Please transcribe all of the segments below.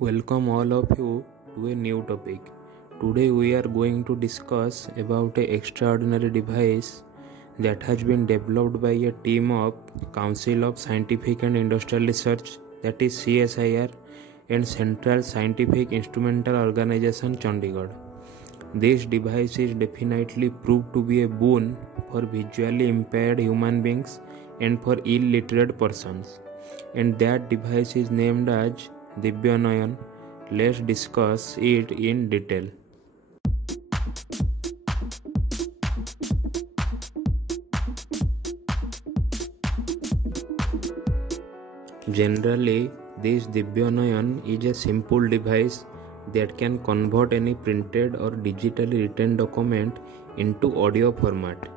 Welcome all of you to a new topic. Today we are going to discuss about an extraordinary device that has been developed by a team of Council of Scientific and Industrial Research, that is CSIR, and Central Scientific Instrumental Organization Chandigarh. This device is definitely proved to be a boon for visually impaired human beings and for illiterate persons, and that device is named as Divyanayan. Let's discuss it in detail. Generally, this Divyanayan is a simple device that can convert any printed or digitally written document into audio format.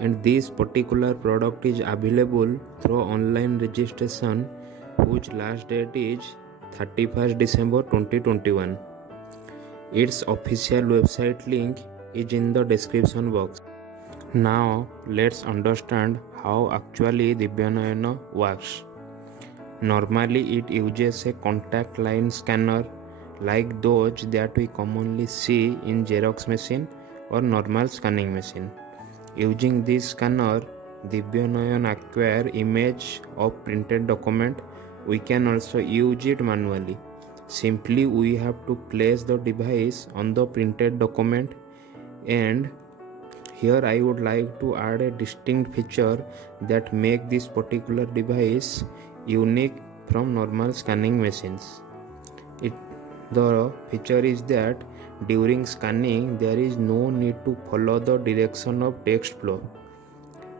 And this particular product is available through online registration, whose last date is 31st December 2021. Its official website link is in the description box. Now let's understand how actually Divyanayan works. Normally it uses a contact line scanner like those that we commonly see in Xerox machine or normal scanning machine. Using this scanner, Divyanayan acquire image of printed document. We can also use it manually. Simply we have to place the device on the printed document, and here I would like to add a distinct feature that make this particular device unique from normal scanning machines. The feature is that during scanning there is no need to follow the direction of text flow,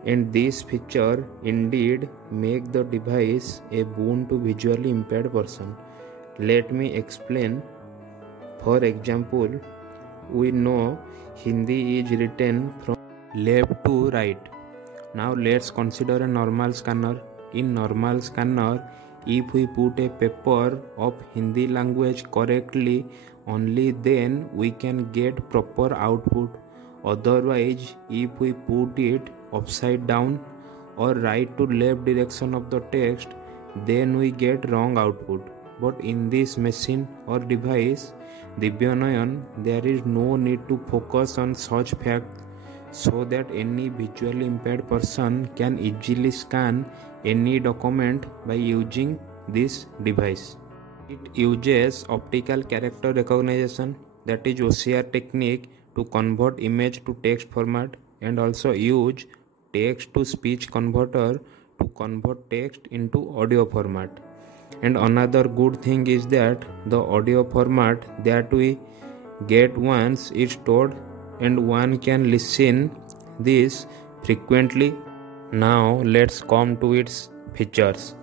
and this feature indeed make the device a boon to visually impaired person. Let me explain. For example, we know Hindi is written from left to right. Now let's consider a normal scanner. In normal scanner, if we put a paper of Hindi language correctly, only then we can get proper output. Otherwise, if we put it upside down or right to left direction of the text, then we get wrong output. But in this machine or device, Divyanayan, there is no need to focus on such facts, so that any visually impaired person can easily scan any document by using this device. It uses optical character recognition, that is OCR technique, to convert image to text format, and also use text to speech converter to convert text into audio format. And another good thing is that the audio format that we get once is stored, and one can listen this frequently. Now let's come to its features.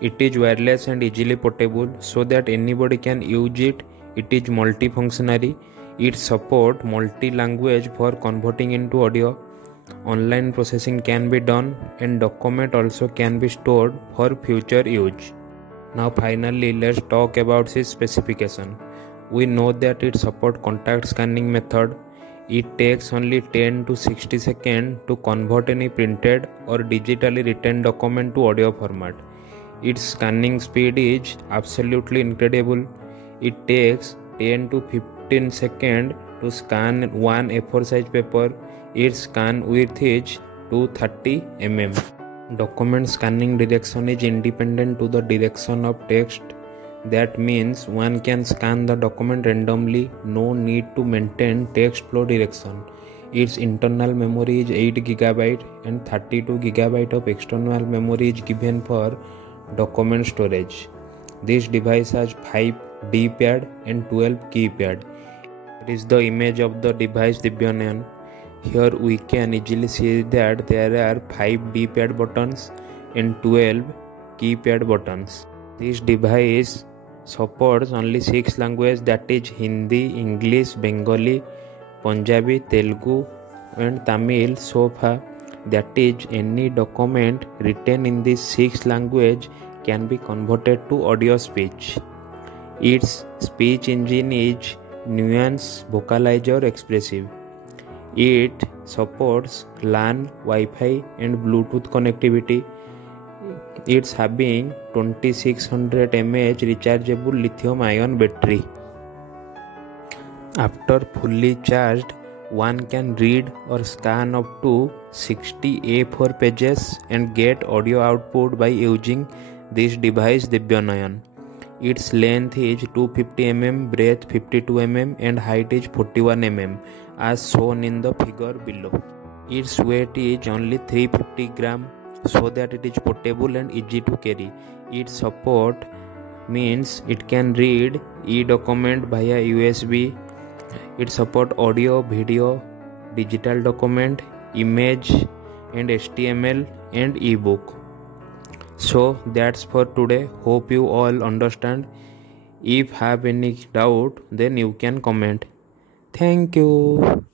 It is wireless and easily portable, so that anybody can use it. It is multifunctional. It supports multi-language for converting into audio. Online processing can be done, and document also can be stored for future use. Now finally, let's talk about its specification. We know that it supports contact scanning method. It takes only 10 to 60 seconds to convert any printed or digitally written document to audio format. Its scanning speed is absolutely incredible. It takes 10 to 15 seconds to scan one A4 size paper. Its scan width is 230 mm. Document scanning direction is independent to the direction of text. That means one can scan the document randomly, no need to maintain text flow direction. Its internal memory is 8 GB and 32 GB of external memory is given for document storage. This device has 5 D-pad and 12 keypad. It is the image of the device Divyanayan. Here we can easily see that there are 5 D-pad buttons and 12 keypad buttons. This device supports only 6 languages, that is Hindi, English, Bengali, Punjabi, Telugu and Tamil so far. That is, any document written in these 6 languages can be converted to audio speech. Its speech engine is Nuance Vocalizer Expressive. It supports LAN, Wi-Fi and Bluetooth connectivity. It's having 2600 mAh rechargeable lithium ion battery. After fully charged, one can read or scan up to 60 A4 pages and get audio output by using this device Divyanayan. Its length is 250 mm, breadth 52 mm and height is 41 mm as shown in the figure below. Its weight is only 350 gram so that it is portable and easy to carry. Its support means it can read e-document via USB. It support audio, video, digital document, image and HTML and ebook. So that's for today. Hope you all understand. If have any doubt then you can comment. Thank you.